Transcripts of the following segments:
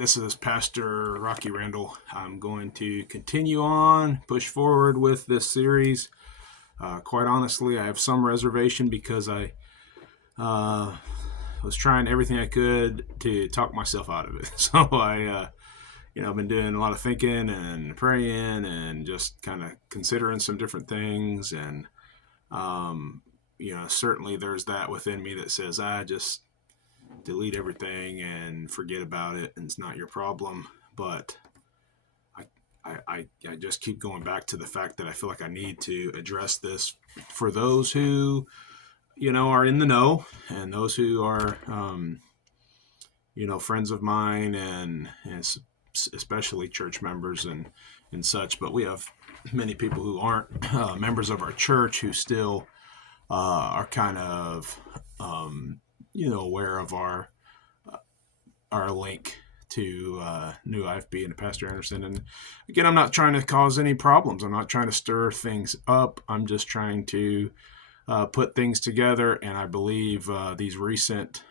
this is Pastor Rocky Randall. I'm going to continue on, push forward with this series. Quite honestly, I have some reservation because I was trying everything I could to talk myself out of it. So I've been doing a lot of thinking and praying and just kind of considering some different things. And, certainly there's that within me that says, just delete everything and forget about it, and it's not your problem. But I just keep going back to the fact that I feel like I need to address this for those who, are in the know, and those who are, friends of mine, and especially church members and such. But we have many people who aren't members of our church who still are kind of, aware of our link to New IFB and to Pastor Anderson. And again, I'm not trying to cause any problems. I'm not trying to stir things up. I'm just trying to put things together. And I believe this recent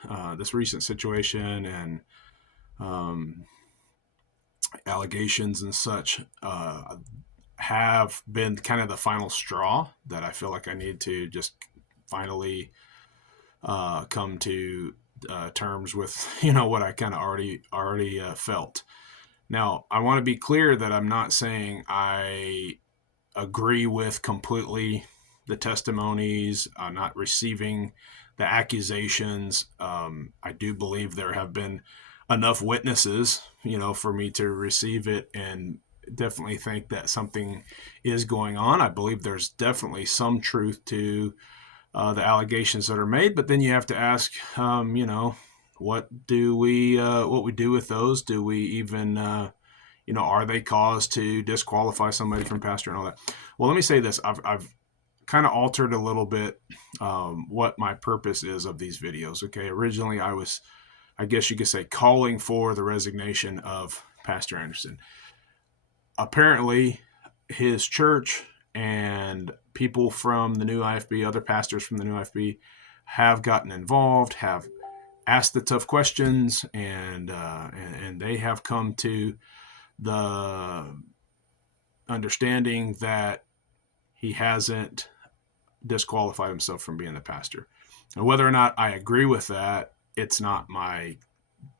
situation and allegations and such have been kind of the final straw that I feel like I need to just finally come to terms with, what I kind of already felt. Now, I want to be clear that I'm not saying I agree with completely the testimonies. I'm not receiving the accusations. I do believe there have been enough witnesses, for me to receive it and definitely think that something is going on. I believe there's definitely some truth to the allegations that are made, but then you have to ask, what we do with those? Do we even, are they cause to disqualify somebody from pastor and all that? Well, let me say this. I've kind of altered a little bit what my purpose is of these videos. Okay. Originally I guess you could say, calling for the resignation of Pastor Anderson. Apparently his church and people from the New IFB, other pastors from the New IFB, have gotten involved, have asked the tough questions, and they have come to the understanding that he hasn't disqualified himself from being the pastor. And whether or not I agree with that, it's not my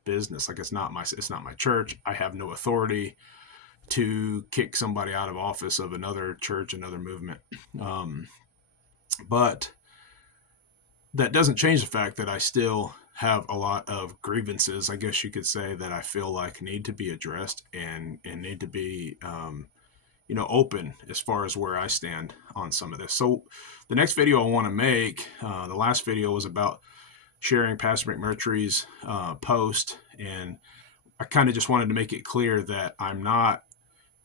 business. Like it's not my church. I have no authority to kick somebody out of office of another church, another movement. But that doesn't change the fact that I still have a lot of grievances, I guess you could say, that I feel like need to be addressed and need to be, open as far as where I stand on some of this. So the next video I want to make, the last video was about sharing Pastor McMurtry's post, and I kind of just wanted to make it clear that I'm not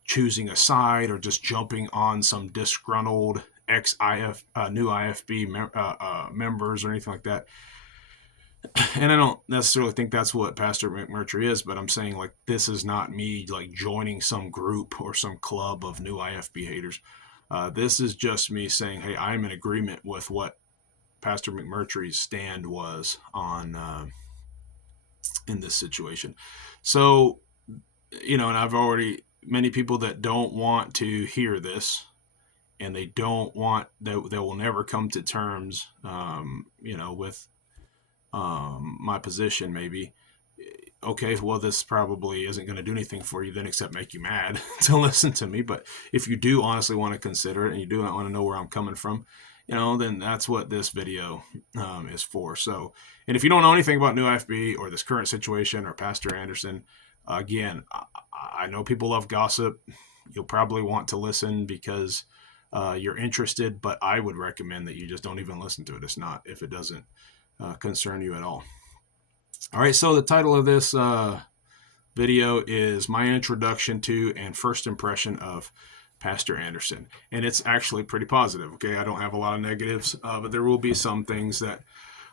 choosing a side or just jumping on some disgruntled new IFB members or anything like that. And I don't necessarily think that's what Pastor McMurtry is, but I'm saying, like, this is not me like joining some group or some club of new IFB haters. This is just me saying, hey, I'm in agreement with what Pastor McMurtry's stand was on in this situation. So, and I've already, many people that don't want to hear this, and they will never come to terms, with my position maybe. Okay, well, this probably isn't going to do anything for you then except make you mad to listen to me. But if you do honestly want to consider it, and you do want to know where I'm coming from, then that's what this video is for. So, and if you don't know anything about New IFB or this current situation or Pastor Anderson, again, I know people love gossip. You'll probably want to listen because you're interested, but I would recommend that you just don't even listen to it. It's not, if it doesn't concern you at all. All right, so the title of this video is My Introduction to and First Impression of Pastor Anderson. And it's actually pretty positive, okay? I don't have a lot of negatives, but there will be some things that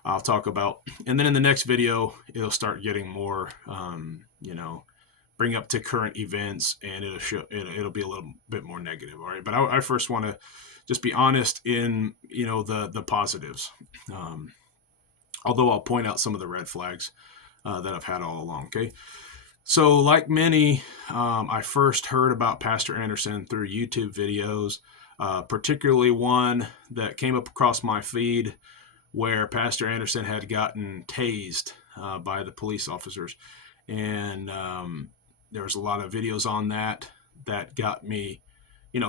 I'll talk about. And then in the next video, it'll start getting more, bring up to current events, and it'll be a little bit more negative, all right? But I first want to just be honest in, the positives. Although I'll point out some of the red flags that I've had all along, okay? So, like many, I first heard about Pastor Anderson through YouTube videos, particularly one that came up across my feed where Pastor Anderson had gotten tased by the police officers. And there was a lot of videos on that got me,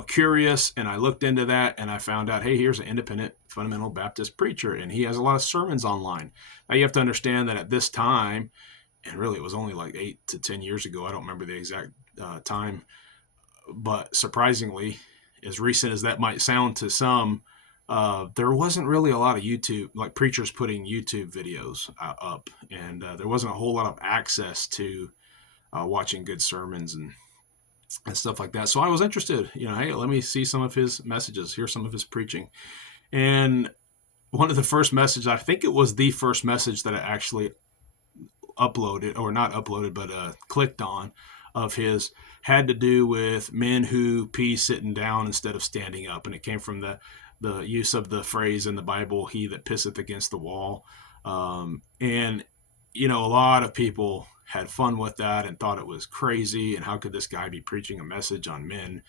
curious. And I looked into that and I found out, hey, here's an independent fundamental Baptist preacher, and he has a lot of sermons online. Now, you have to understand that at this time, and really it was only like 8 to 10 years ago. I don't remember the exact time, but surprisingly, as recent as that might sound to some, there wasn't really a lot of YouTube, like preachers putting YouTube videos up, and there wasn't a whole lot of access to watching good sermons and stuff like that. So I was interested, hey, let me see some of his messages, hear some of his preaching. And one of the first messages, I think it was the first message that I actually uploaded, or not uploaded, but clicked on, of his, had to do with men who pee sitting down instead of standing up. And it came from the use of the phrase in the Bible, he that pisseth against the wall. And, a lot of people had fun with that and thought it was crazy. And how could this guy be preaching a message on men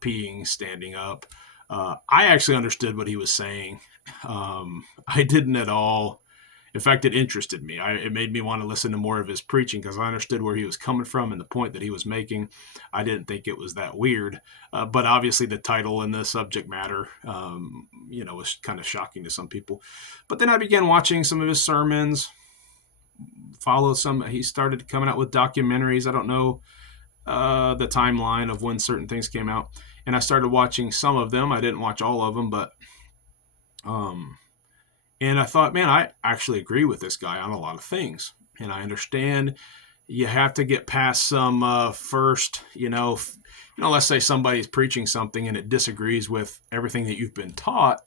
peeing standing up? I actually understood what he was saying. I didn't at all. In fact, it interested me. It made me want to listen to more of his preaching because I understood where he was coming from and the point that he was making. I didn't think it was that weird. But obviously, the title and the subject matter, was kind of shocking to some people. But then I began watching some of his sermons, follow some. He started coming out with documentaries. I don't know the timeline of when certain things came out. And I started watching some of them. I didn't watch all of them, but and I thought, man, I actually agree with this guy on a lot of things. And I understand you have to get past some first, let's say somebody's preaching something and it disagrees with everything that you've been taught,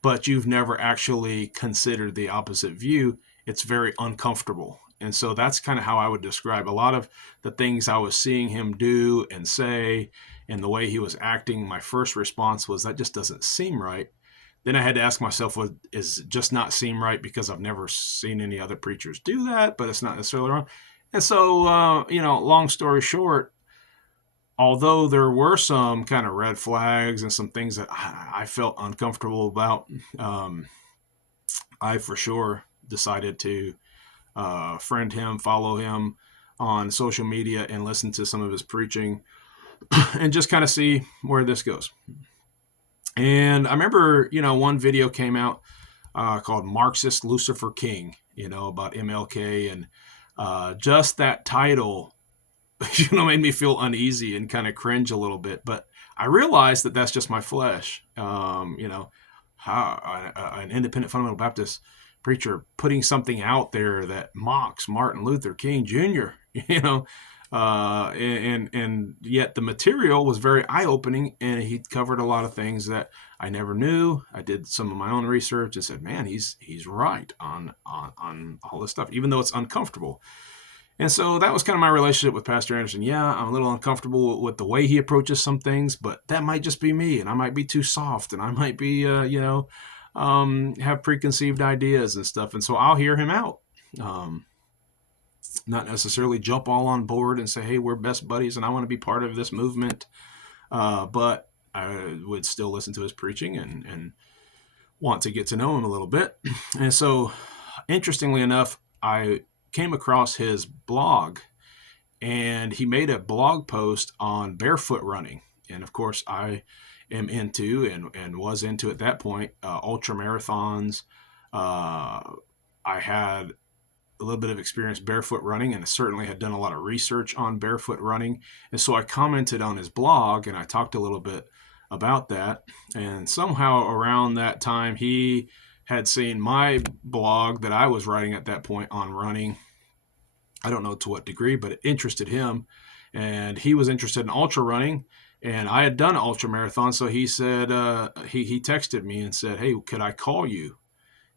but you've never actually considered the opposite view. It's very uncomfortable. And so that's kind of how I would describe a lot of the things I was seeing him do and say, and the way he was acting. My first response was, that just doesn't seem right. Then I had to ask myself, well, is it just not seem right because I've never seen any other preachers do that, but it's not necessarily wrong. And so, long story short, although there were some kind of red flags and some things that I felt uncomfortable about, I for sure decided to friend him, follow him on social media, and listen to some of his preaching and just kind of see where this goes. And I remember, one video came out called Marxist Lucifer King, about MLK. And just that title, made me feel uneasy and kind of cringe a little bit. But I realized that that's just my flesh. How an independent fundamental Baptist preacher putting something out there that mocks Martin Luther King Jr., and yet the material was very eye-opening, and he covered a lot of things that I never knew. I did some of my own research and said, man, he's right on all this stuff, even though it's uncomfortable. And so that was kind of my relationship with Pastor Anderson. Yeah, I'm a little uncomfortable with the way he approaches some things, but that might just be me, and I might be too soft, and I might be, have preconceived ideas and stuff. And so I'll hear him out. Not necessarily jump all on board and say, hey, we're best buddies and I want to be part of this movement. But I would still listen to his preaching and want to get to know him a little bit. And so, interestingly enough, I came across his blog, and he made a blog post on barefoot running. And of course, I am into and was into at that point ultra marathons. I had a little bit of experience barefoot running, and I certainly had done a lot of research on barefoot running. And so I commented on his blog and I talked a little bit about that. And somehow around that time, he had seen my blog that I was writing at that point on running. I don't know to what degree, but it interested him. And he was interested in ultra running. And I had done an ultra marathon. So he said, he texted me and said, hey, could I call you?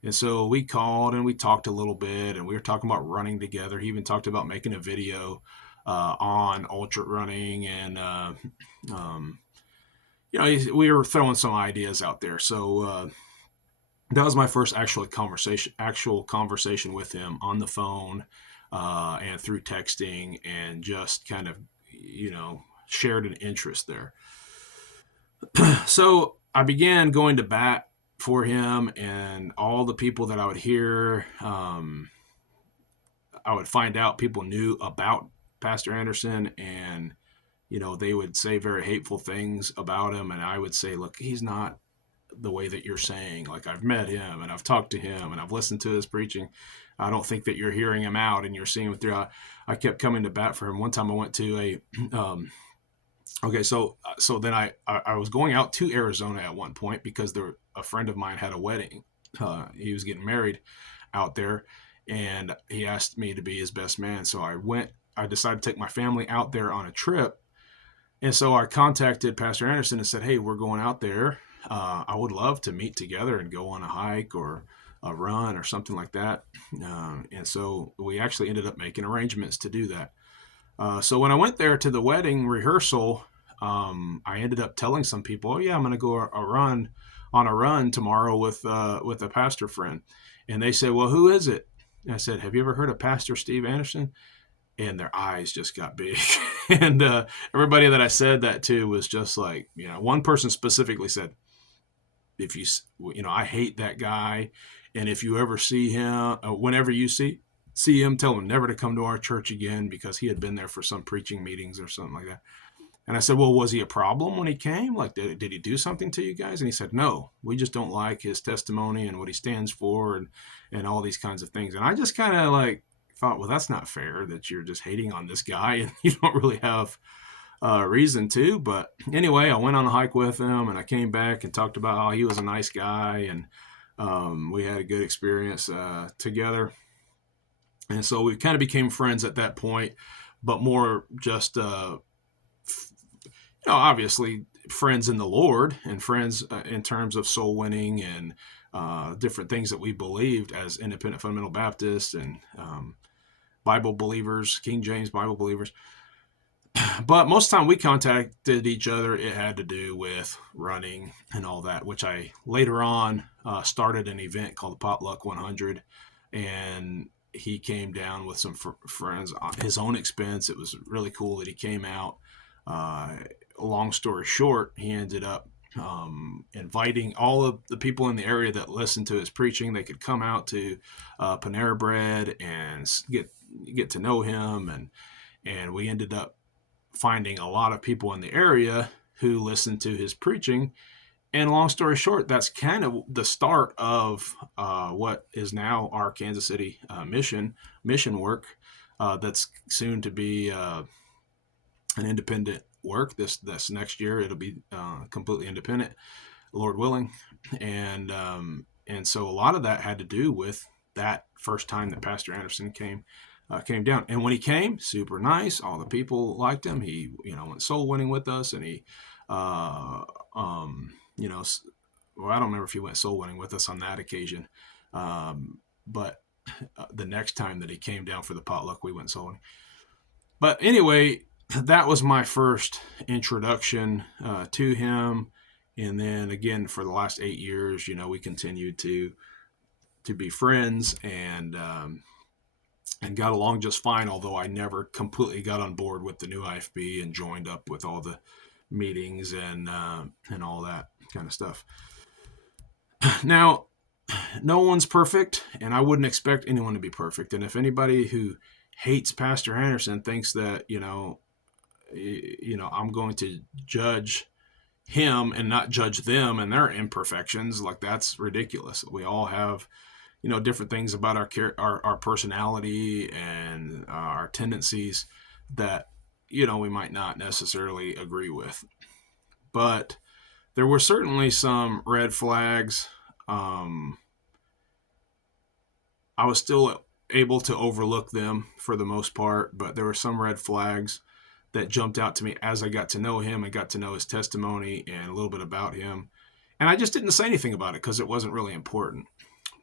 And so we called and we talked a little bit, and we were talking about running together. He even talked about making a video on ultra running, and we were throwing some ideas out there. So that was my first actual conversation with him on the phone. and through texting, and just kind of, shared an interest there. So I began going to bat for him, and all the people that I would hear, I would find out people knew about Pastor Anderson, and they would say very hateful things about him, and I would say, look, he's not the way that you're saying. Like, I've met him and I've talked to him and I've listened to his preaching. I don't think that you're hearing him out and you're seeing him through. I kept coming to bat for him. One time I went to so then I was going out to Arizona at one point because a friend of mine had a wedding. He was getting married out there, and he asked me to be his best man. So I decided to take my family out there on a trip. And so I contacted Pastor Anderson and said, hey, we're going out there. I would love to meet together and go on a hike or a run or something like that. And so we actually ended up making arrangements to do that. So when I went there to the wedding rehearsal, I ended up telling some people, oh yeah, I'm going to go on a run tomorrow with a pastor friend. And they said, well, who is it? And I said, have you ever heard of Pastor Steve Anderson? And their eyes just got big. And everybody that I said that to was just like, one person specifically said, if I hate that guy. And if you ever see him, whenever you see him, tell him never to come to our church again, because he had been there for some preaching meetings or something like that. And I said, well, was he a problem when he came? Like, did he do something to you guys? And he said, no, we just don't like his testimony and what he stands for and all these kinds of things. And I just kind of like thought, well, that's not fair that you're just hating on this guy and you don't really have reason to. But anyway, I went on a hike with him, and I came back and talked about how he was a nice guy, and we had a good experience together. And so we kind of became friends at that point, but more just, obviously friends in the Lord, and friends in terms of soul winning and different things that we believed as independent fundamental Baptists and Bible believers, King James Bible believers. But most of the time we contacted each other, it had to do with running and all that, which I later on started an event called the Potluck 100. And he came down with some friends on his own expense. It was really cool that he came out. Long story short, he ended up inviting all of the people in the area that listened to his preaching. They could come out to Panera Bread and get to know him. And we ended up finding a lot of people in the area who listened to his preaching. And long story short, that's kind of the start of what is now our Kansas City mission work. That's soon to be an independent work. This next year, it'll be completely independent, Lord willing. And so a lot of that had to do with that first time that Pastor Anderson came down. And when he came, super nice. All the people liked him. He, went soul winning with us, and he, well, I don't remember if he went soul winning with us on that occasion. But the next time that he came down for the potluck, we went soul winning. But anyway, that was my first introduction to him. And then again, for the last 8 years, we continued to be friends, and got along just fine, although I never completely got on board with the new IFB and joined up with all the meetings and all that kind of stuff. Now, no one's perfect, and I wouldn't expect anyone to be perfect. And if anybody who hates Pastor Anderson thinks that, I'm going to judge him and not judge them and their imperfections, like, that's ridiculous. We all have different things about our personality and our tendencies that we might not necessarily agree with. But there were certainly some red flags. I was still able to overlook them for the most part, but there were some red flags that jumped out to me as I got to know him and got to know his testimony and a little bit about him. And I just didn't say anything about it because it wasn't really important.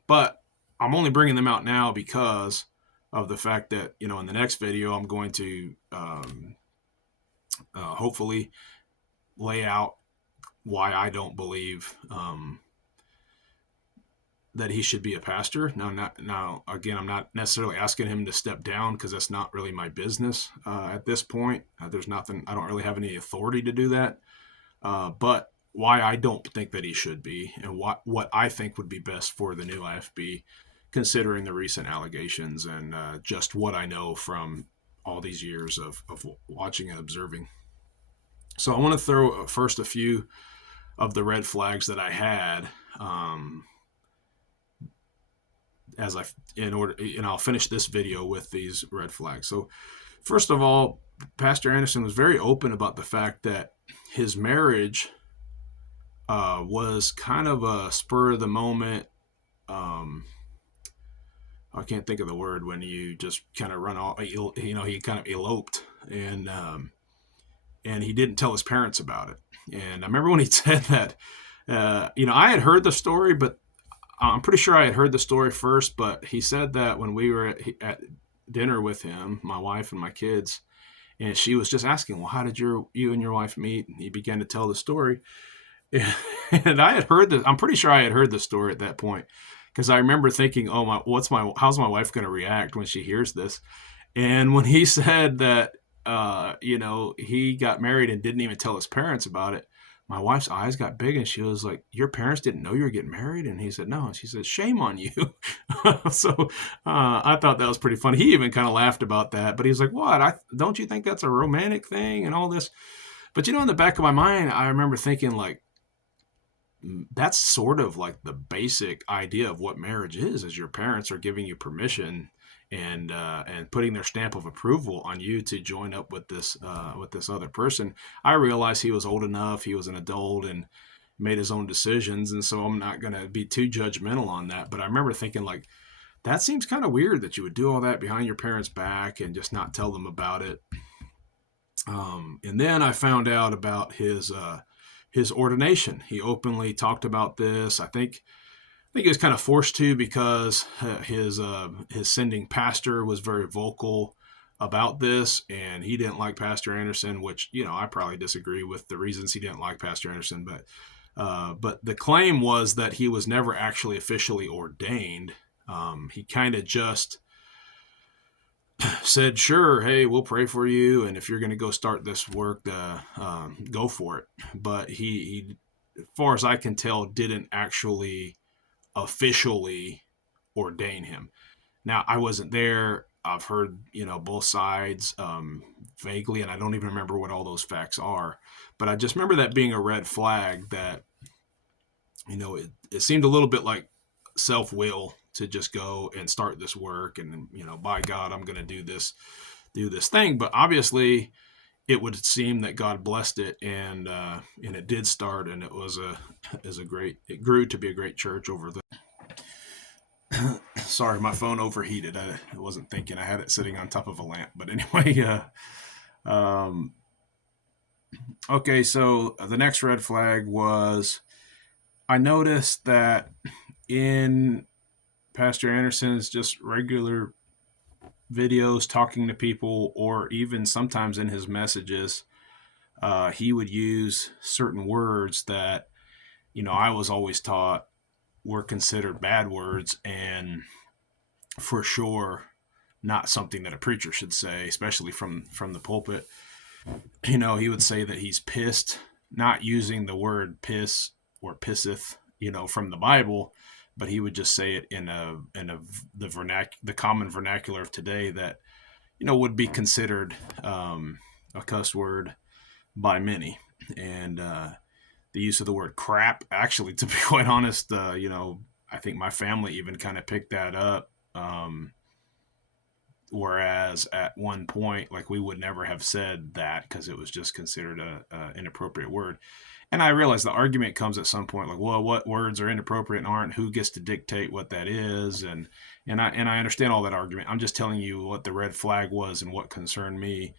But I'm only bringing them out now because of the fact that, in the next video, I'm going to hopefully lay out why I don't believe that he should be a pastor. Now again, I'm not necessarily asking him to step down because that's not really my business at this point. There's nothing. I don't really have any authority to do that. But why I don't think that he should be, and what I think would be best for the new IFB, considering the recent allegations and just what I know from all these years of watching and observing. So I want to throw first a few of the red flags that I had. As I in order, and I'll finish this video with these red flags. So first of all, Pastor Anderson was very open about the fact that his marriage was kind of a spur of the moment. I can't think of the word when you just kind of run off. He kind of eloped, and he didn't tell his parents about it. And I remember when he said that. I had heard the story, but I'm pretty sure I had heard the story first. But he said that when we were at dinner with him, my wife and my kids, and she was just asking, "Well, how did you and your wife meet?" And he began to tell the story. And I had heard that. I'm pretty sure I had heard the story at that point, because I remember thinking, "Oh how's my wife going to react when she hears this?" And when he said that, he got married and didn't even tell his parents about it, my wife's eyes got big and she was like, "Your parents didn't know you were getting married?" And he said, "No." And she said, "Shame on you." So I thought that was pretty funny. He even kind of laughed about that, but he was like, "What? Don't you think that's a romantic thing and all this?" But in the back of my mind, I remember thinking, like, that's sort of like the basic idea of what marriage is your parents are giving you permission and putting their stamp of approval on you to join up with this other person. I realized he was old enough, he was an adult and made his own decisions, and so I'm not going to be too judgmental on that. But I remember thinking, like, that seems kind of weird that you would do all that behind your parents' back and just not tell them about it. And then I found out about his ordination. He openly talked about this. I think he was kind of forced to, because his sending pastor was very vocal about this, and he didn't like Pastor Anderson, which I probably disagree with the reasons he didn't like Pastor Anderson, but the claim was that he was never actually officially ordained. He kind of just said, "Sure, hey, we'll pray for you, and if you're going to go start this work, go for it." But he, as far as I can tell, didn't actually officially ordain him. Now, I wasn't there. I've heard both sides vaguely, and I don't even remember what all those facts are. But I just remember that being a red flag, that it seemed a little bit like self-will to just go and start this work, and by God, I'm going to do this thing. But obviously, it would seem that God blessed it, and it did start, and it grew to be a great church over the. Sorry, my phone overheated. I wasn't thinking. I had it sitting on top of a lamp. But anyway, okay. So the next red flag was, I noticed that in Pastor Anderson's just regular videos talking to people, or even sometimes in his messages, he would use certain words that I was always taught were considered bad words, and for sure not something that a preacher should say, especially from the pulpit. He would say that he's pissed, not using the word piss or pisseth, from the Bible, but he would just say it in the common vernacular of today that would be considered a cuss word by many. And the use of the word crap, actually, to be quite honest, I think my family even kind of picked that up. Whereas at one point, like, we would never have said that because it was just considered a inappropriate word. And I realize the argument comes at some point, like, well, what words are inappropriate and aren't? Who gets to dictate what that is? And I understand all that argument. I'm just telling you what the red flag was and what concerned me.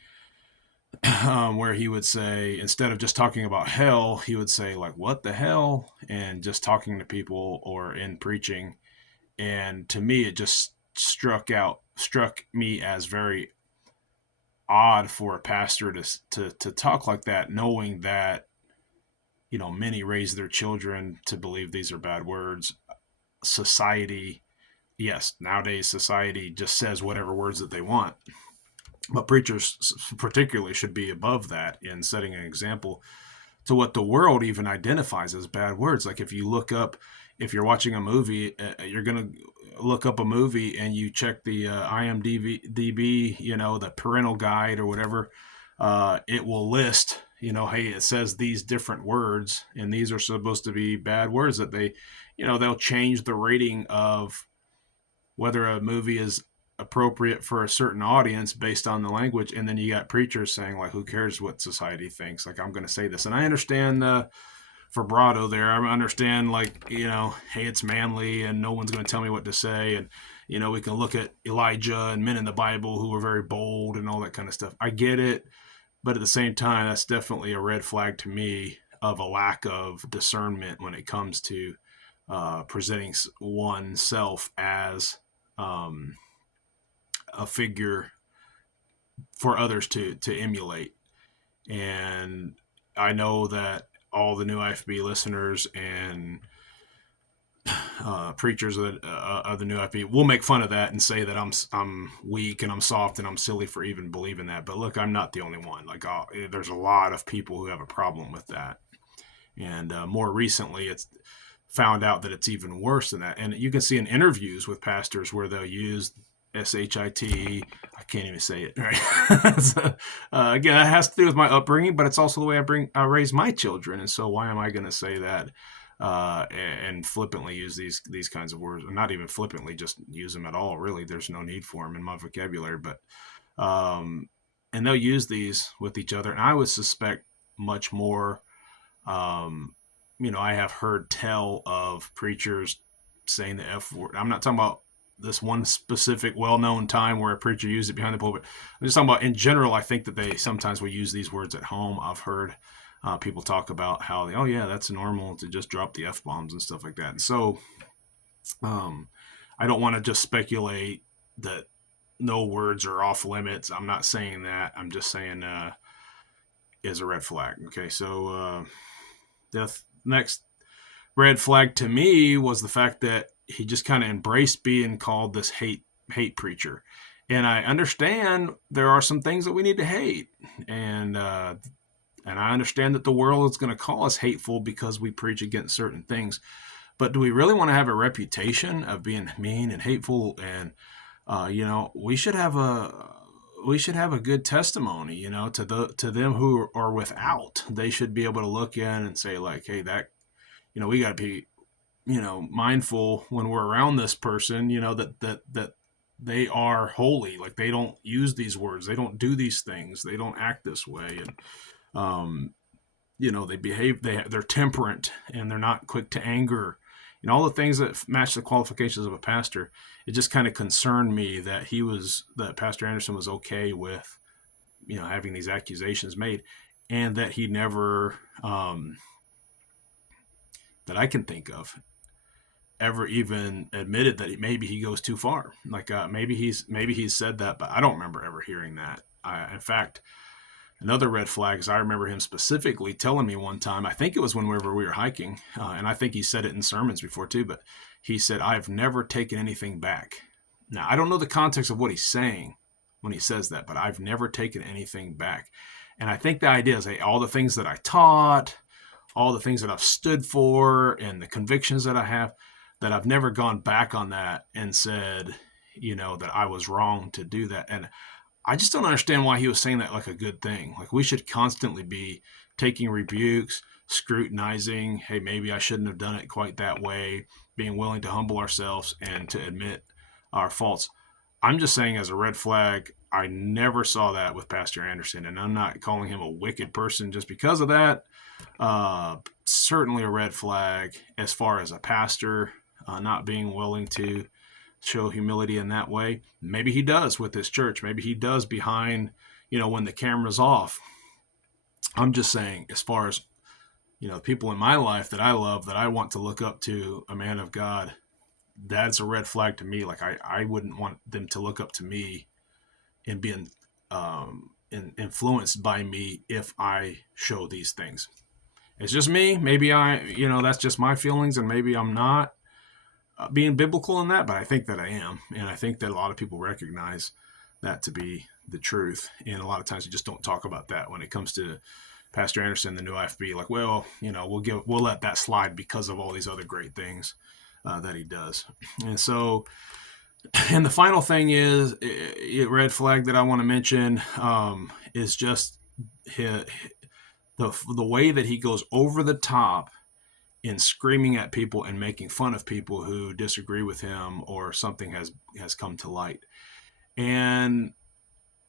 Where he would say, instead of just talking about hell, he would say, like, "What the hell?" and just talking to people or in preaching. And to me, it just struck me as very odd for a pastor to talk like that, knowing that many raise their children to believe these are bad words. society. Yes, nowadays society just says whatever words that they want, but preachers particularly should be above that in setting an example to what the world even identifies as bad words. Like if you look up, if you're watching a movie, you're gonna look up a movie and you check the IMDb, the parental guide or whatever. It will list, hey, it says these different words, and these are supposed to be bad words that they'll change the rating of whether a movie is appropriate for a certain audience based on the language. And then you got preachers saying, like, who cares what society thinks? Like, I'm going to say this. And I understand the vibrato there. I understand, like, hey, it's manly and no one's going to tell me what to say. And, we can look at Elijah and men in the Bible who were very bold and all that kind of stuff. I get it. But at the same time, that's definitely a red flag to me of a lack of discernment when it comes to presenting oneself as a figure for others to emulate. And I know that all the new IFB listeners and preachers of the new IFB will make fun of that and say that I'm weak and I'm soft and I'm silly for even believing that. But look, I'm not the only one. Like, there's a lot of people who have a problem with that. And more recently, it's found out that it's even worse than that. And you can see in interviews with pastors where they'll use SHIT. I can't even say it. Right? So, again, it has to do with my upbringing, but it's also the way I raise my children. And so why am I going to say that and flippantly use these kinds of words? Not even flippantly, just use them at all. Really, there's no need for them in my vocabulary. But and they'll use these with each other, and I would suspect much more. I have heard tell of preachers saying the F word. I'm not talking about this one specific well-known time where a preacher used it behind the pulpit. I'm just talking about in general. I think that they sometimes will use these words at home. I've heard people talk about how, oh yeah, that's normal to just drop the F-bombs and stuff like that. And so I don't want to just speculate that no words are off limits. I'm not saying that. I'm just saying is a red flag. Okay, so the next red flag to me was the fact that he just kind of embraced being called this hate preacher. And I understand there are some things that we need to hate, and I understand that the world is going to call us hateful because we preach against certain things. But do we really want to have a reputation of being mean and hateful? And we should have a good testimony, to them who are without. They should be able to look in and say, like, hey, that, we got to be, mindful when we're around this person, that they are holy. Like, they don't use these words, they don't do these things, they don't act this way, and they behave, they're temperate, and they're not quick to anger. All the things that match the qualifications of a pastor. It just kind of concerned me that Pastor Anderson was okay with, having these accusations made, and that he never, that I can think of, ever even admitted that maybe he goes too far. Like maybe he's said that, but I don't remember ever hearing that. In fact, another red flag is I remember him specifically telling me one time, I think it was whenever we were hiking, and I think he said it in sermons before too, but he said, I've never taken anything back. Now, I don't know the context of what he's saying when he says that, but I've never taken anything back. And I think the idea is, hey, all the things that I taught, all the things that I've stood for, and the convictions that I have, that I've never gone back on that and said, that I was wrong to do that. And I just don't understand why he was saying that like a good thing. Like, we should constantly be taking rebukes, scrutinizing, hey, maybe I shouldn't have done it quite that way, being willing to humble ourselves and to admit our faults. I'm just saying, as a red flag, I never saw that with Pastor Anderson, and I'm not calling him a wicked person just because of that. Certainly a red flag as far as a pastor not being willing to show humility in that way. Maybe he does with his church. Maybe he does behind, when the camera's off. I'm just saying, as far as, people in my life that I love, that I want to look up to, a man of God, that's a red flag to me. Like, I wouldn't want them to look up to me and being influenced by me if I show these things. It's just me. Maybe that's just my feelings, and maybe I'm not. being biblical in that, but I think that I am, and I think that a lot of people recognize that to be the truth. And a lot of times you just don't talk about that when it comes to Pastor Anderson, the new IFB. Like, well, we'll let that slide because of all these other great things that he does. And so, and the final thing is red flag that I want to mention is just the way that he goes over the top in screaming at people and making fun of people who disagree with him or something has come to light. And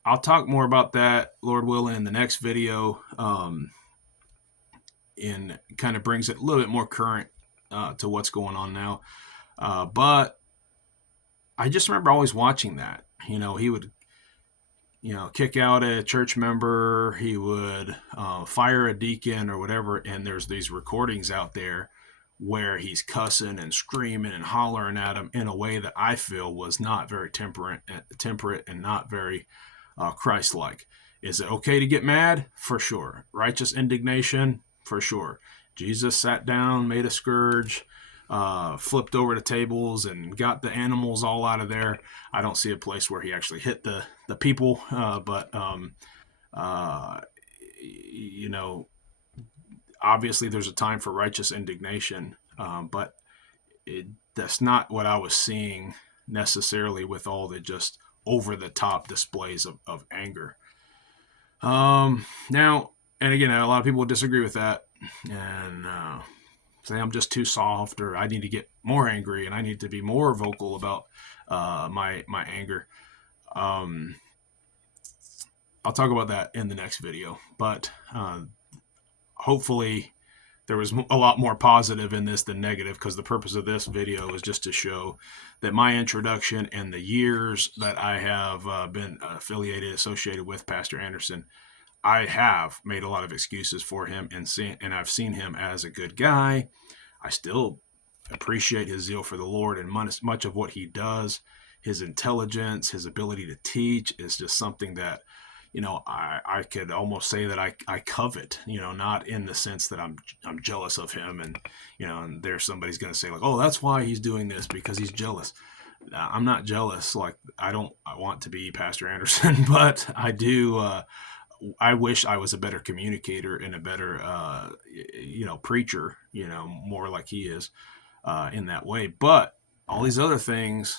I'll talk more about that, Lord willing, in the next video. And kind of brings it a little bit more current to what's going on now. But I just remember always watching that. He would, kick out a church member. He would fire a deacon or whatever. And there's these recordings out there where he's cussing and screaming and hollering at him in a way that I feel was not very temperate and not very Christ-like. Is it okay to get mad? For sure. Righteous indignation? For sure. Jesus sat down, made a scourge, flipped over the tables, and got the animals all out of there. I don't see a place where he actually hit the people, but obviously there's a time for righteous indignation, but that's not what I was seeing necessarily with all the just over-the-top displays of anger. Now, and again, a lot of people disagree with that and say I'm just too soft, or I need to get more angry and I need to be more vocal about my anger. I'll talk about that in the next video, but hopefully there was a lot more positive in this than negative, because the purpose of this video is just to show that my introduction and the years that I have been associated with Pastor Anderson, I have made a lot of excuses for him, and I've seen him as a good guy. I still appreciate his zeal for the Lord, and much of what he does, his intelligence, his ability to teach is just something that, I could almost say that I covet, not in the sense that I'm jealous of him, and, and there's somebody's going to say like, oh, that's why he's doing this, because he's jealous. I'm not jealous. Like, I want to be Pastor Anderson, but I do, I wish I was a better communicator and a better, preacher, more like he is in that way. But all these other things,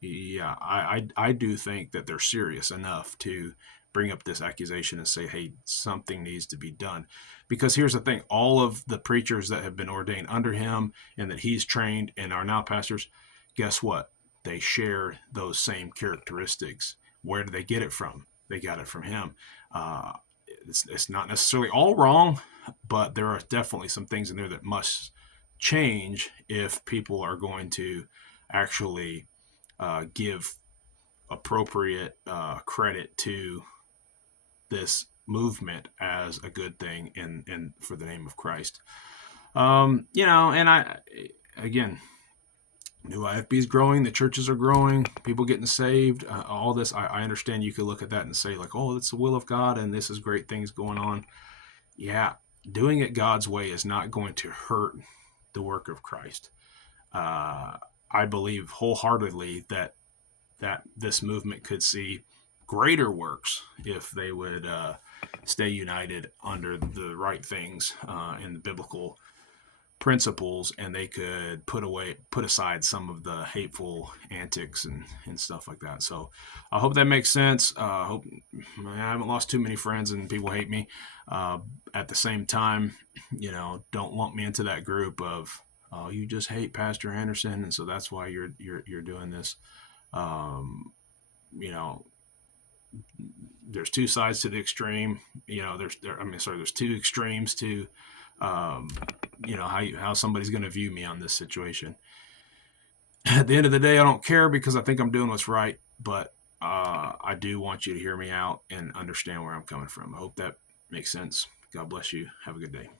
yeah, I do think that they're serious enough to bring up this accusation and say, hey, something needs to be done. Because here's the thing, all of the preachers that have been ordained under him and that he's trained and are now pastors, guess what? They share those same characteristics. Where do they get it from? They got it from him. It's not necessarily all wrong, but there are definitely some things in there that must change if people are going to actually give appropriate credit to this movement as a good thing and for the name of Christ. And again, new IFB is growing, the churches are growing, people getting saved, all this. I understand you could look at that and say like, oh, that's the will of God and this is great things going on. Yeah, doing it God's way is not going to hurt the work of Christ. I believe wholeheartedly that this movement could see greater works if they would stay united under the right things in the biblical principles, and they could put aside some of the hateful antics and stuff like that. So I hope that makes sense. I hope I haven't lost too many friends and people hate me. At the same time, don't lump me into that group of, oh, you just hate Pastor Anderson, and so that's why you're doing this. There's two sides to the extreme. There's two extremes to, how somebody's going to view me on this situation. At the end of the day, I don't care because I think I'm doing what's right, but I do want you to hear me out and understand where I'm coming from. I hope that makes sense. God bless you. Have a good day.